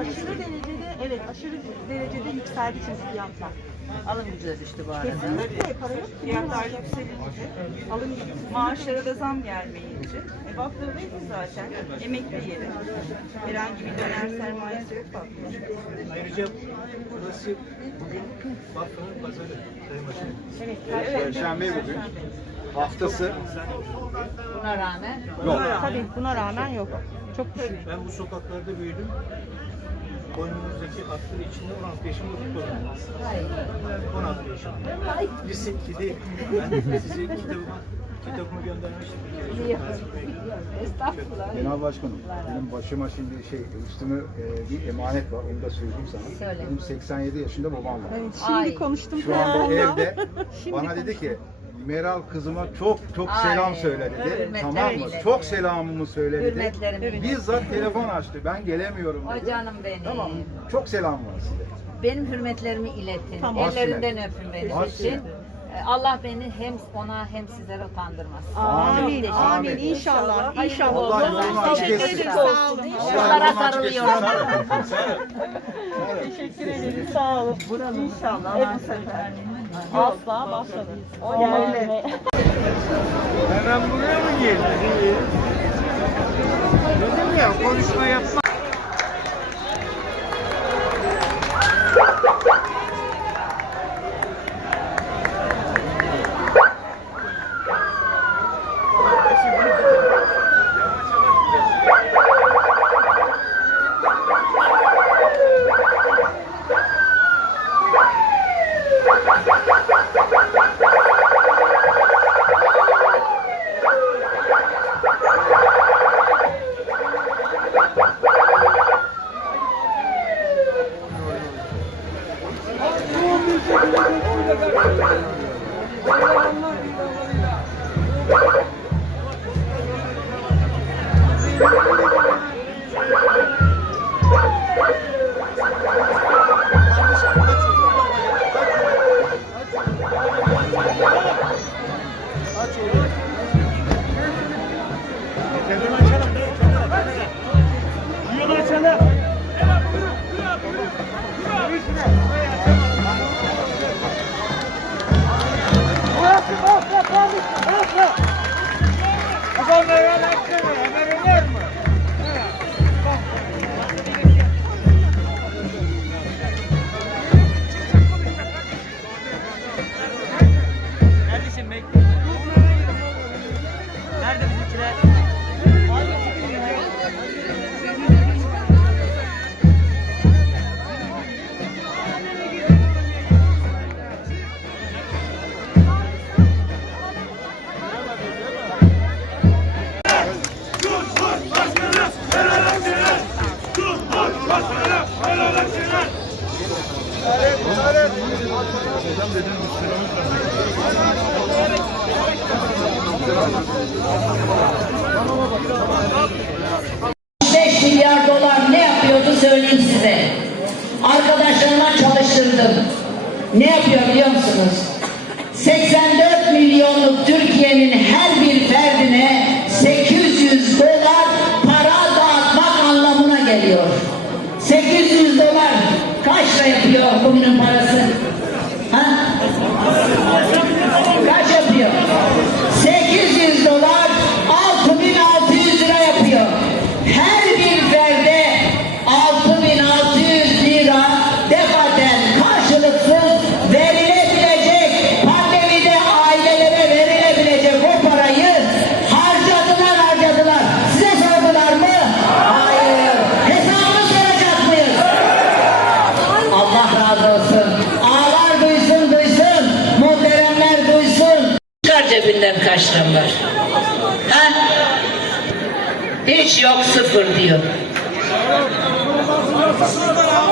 Aşırı derecede, evet aşırı derecede yükseldi çünkü fiyatlar. Alım gücü düştü bu arada. Kesinlikle para yok. Fiyatlar yükselince, Alım gücü. maaşlara da zam gelmeyince, e, baklavaydı zaten, emekli yeri. Herhangi bir döner sermayesi yok baklava. Ayrıca burası bugün Bafra'nın pazarı Sayın Başkanım. Evet. Perşembe bugün. Haftası Buna rağmen yok. Tabii buna rağmen yok. Çok düşük. Ben bu sokaklarda büyüdüm. Boynumuzdaki atlar içinde 16 yaşımda tutmadım. 16 yaşımda. Lise 2'de ben sizi kitabıma, kitabımı göndermiştim. bir- Estağfurullah. Genel Başkanım, benim başıma şimdi şey, üstüme e, bir emanet var, onu da söyleyeyim sana. Söyle. Benim 87 yaşında babam var. Evet, şimdi Ay. konuştum. Şu anda onunla. evde Şimdi bana dedi ki, Meral kızıma çok çok selam söyle dedi. evet, tamam mı? evet. Çok selamımı söyle dedi. Hürmetlerimi. Bizzat telefon açtı. Ben gelemiyorum O dedi. canım benim. Tamam. Çok selam var size. Benim hürmetlerimi iletin. Tamam. Ellerinden öpün benim Aslen. için. Ee, Allah beni hem ona hem sizlere utandırmasın. Amin, amin, ederim. inşallah, inşallah. olsun. Allah yolunu açık Teşekkür ederim, sağ olun. Sarılıyorum. Teşekkür ederim, sağ olun. İnşallah bu sefer. Asla başlamayız. O yerle. Hemen buraya mı geldi? Dedim ya konuşma yapma. Let's see what Beş milyar dolar ne yapıyordu söyleyeyim size. Arkadaşlarıma çalıştırdım. Ne yapıyor biliyor musunuz? 84 milyonluk Türkiye'nin her bir ferdine 800 dolar para dağıtmak anlamına geliyor. 800 dolar kaç lira yapıyor bugünün parası? Çıkar cebinden kaç liram var? Ha? Hiç yok sıfır diyor.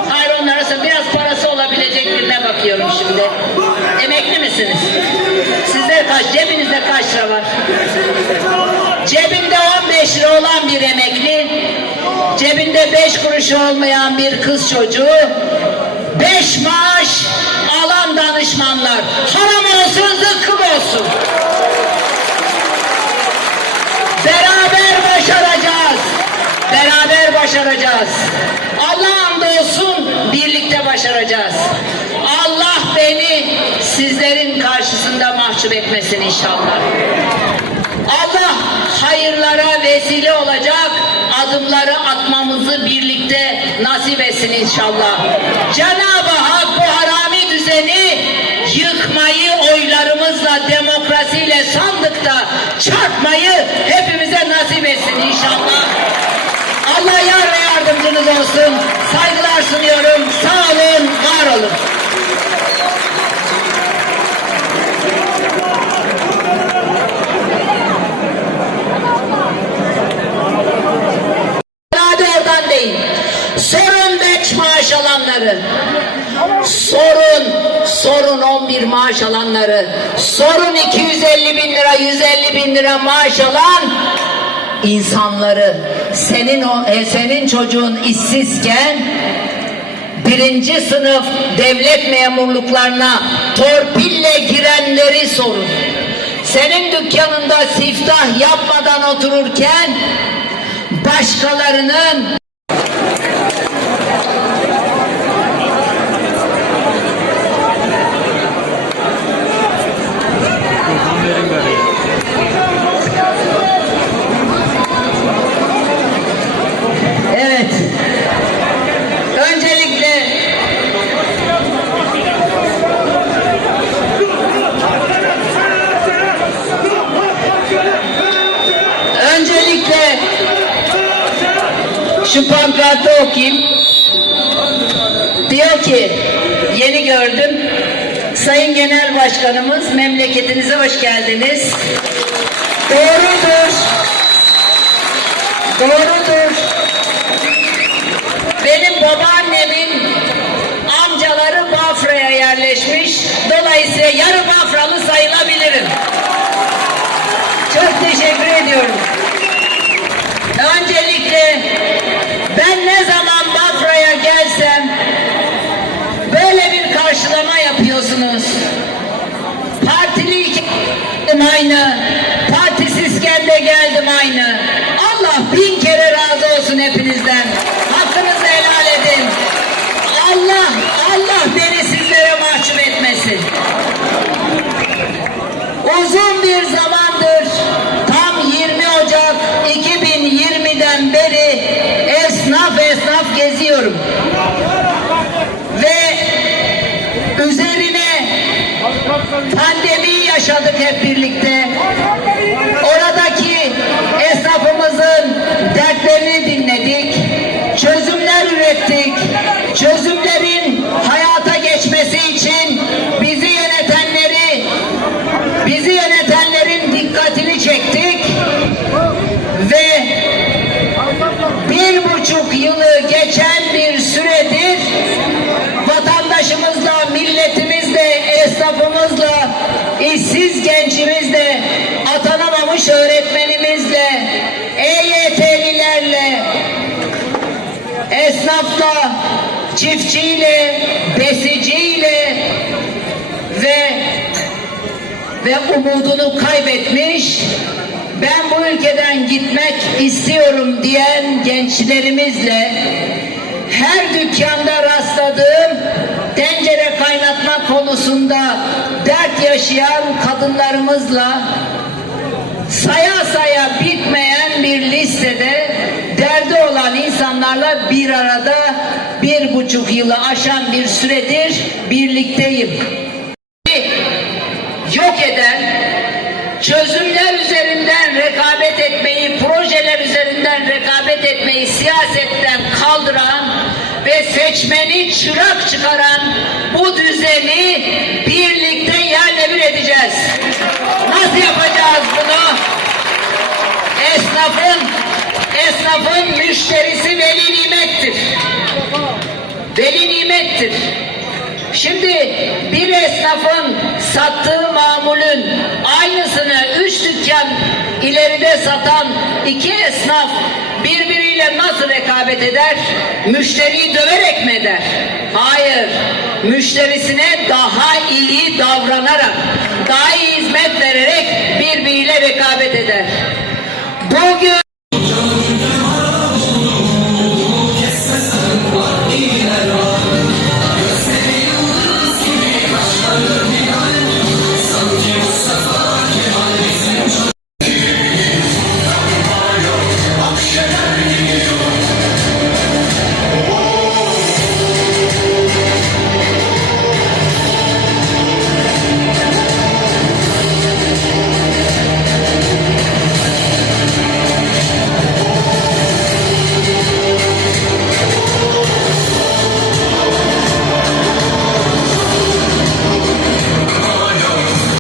Hayır sonra biraz parası olabilecek birine bakıyorum şimdi. Emekli misiniz? Sizde kaç, cebinizde kaç lira var? Cebinde 15 lira olan bir emekli, cebinde 5 kuruş olmayan bir kız çocuğu, 5 maaş alan danışmanlar. Haram olsun, zıkkım olsun. Beraber başaracağız. Beraber başaracağız. Allah başaracağız. Allah beni sizlerin karşısında mahcup etmesin inşallah. Allah hayırlara vesile olacak adımları atmamızı birlikte nasip etsin inşallah. Cenab-ı Hak bu harami düzeni yıkmayı oylarımızla, demokrasiyle sandıkta çarpmayı hepimize nasip etsin inşallah. Allah yar yardımcınız olsun. Saygılar sunuyorum. Sağ olun, var olun. Oradan değil. Sorun beş maaş alanları. Sorun, sorun 11 maaş alanları. Sorun 250 bin lira, 150 bin lira maaş alan insanları. Senin o, e, senin çocuğun işsizken birinci sınıf devlet memurluklarına torpille girenleri sorun. Senin dükkanında siftah yapmadan otururken başkalarının Evet. Öncelikle Öncelikle şu pankartı okuyayım. Diyor ki yeni gördüm. Sayın Genel Başkanımız memleketinize hoş geldiniz. Doğrudur. Doğrudur. Benim babaannemin amcaları Bafra'ya yerleşmiş. Dolayısıyla yarı Bafralı sayılabilirim. Çok teşekkür ediyorum. Öncelikle ben ne zaman Bafra'ya gelsem böyle bir karşılama yapıyorsunuz. Partili aynı. Partisizken de geldim aynı. Allah bin kere razı olsun hepinizden. Hakkınızı helal edin. Allah, Allah beni sizlere mahcup etmesin. Uzun bir zamandır pandemi yaşadık hep birlikte. Oradaki esnafımızın dertlerini dinledik. Çözümler ürettik. Çözümlerin hayata geçmesi için bizi yönetenleri bizi yönetenlerin dikkatini çektik ve bir buçuk yılı geçen bir süredir vatandaşımızla, milletimizle, esnafımızla, işsiz gençimizle, atanamamış öğretmenimizle, EYT'lilerle, esnafla, çiftçiyle, besiciyle ve ve umudunu kaybetmiş, ben bu ülkeden gitmek istiyorum diyen gençlerimizle her dükkanda rastladığım tencere kaynatma konusunda dert yaşayan kadınlarımızla saya saya bitmeyen bir listede derdi olan insanlarla bir arada bir buçuk yılı aşan bir süredir birlikteyim seçmeni çırak çıkaran bu düzeni birlikte yerle bir edeceğiz. Nasıl yapacağız bunu? Esnafın, esnafın müşterisi veli nimettir. Veli nimettir. Şimdi bir esnafın sattığı mamulün aynısını üç dükkan ileride satan iki esnaf birbiriyle nasıl rekabet eder? Müşteriyi döverek mi eder? Hayır. Müşterisine daha iyi davranarak, daha iyi hizmet vererek birbiriyle rekabet eder. Bugün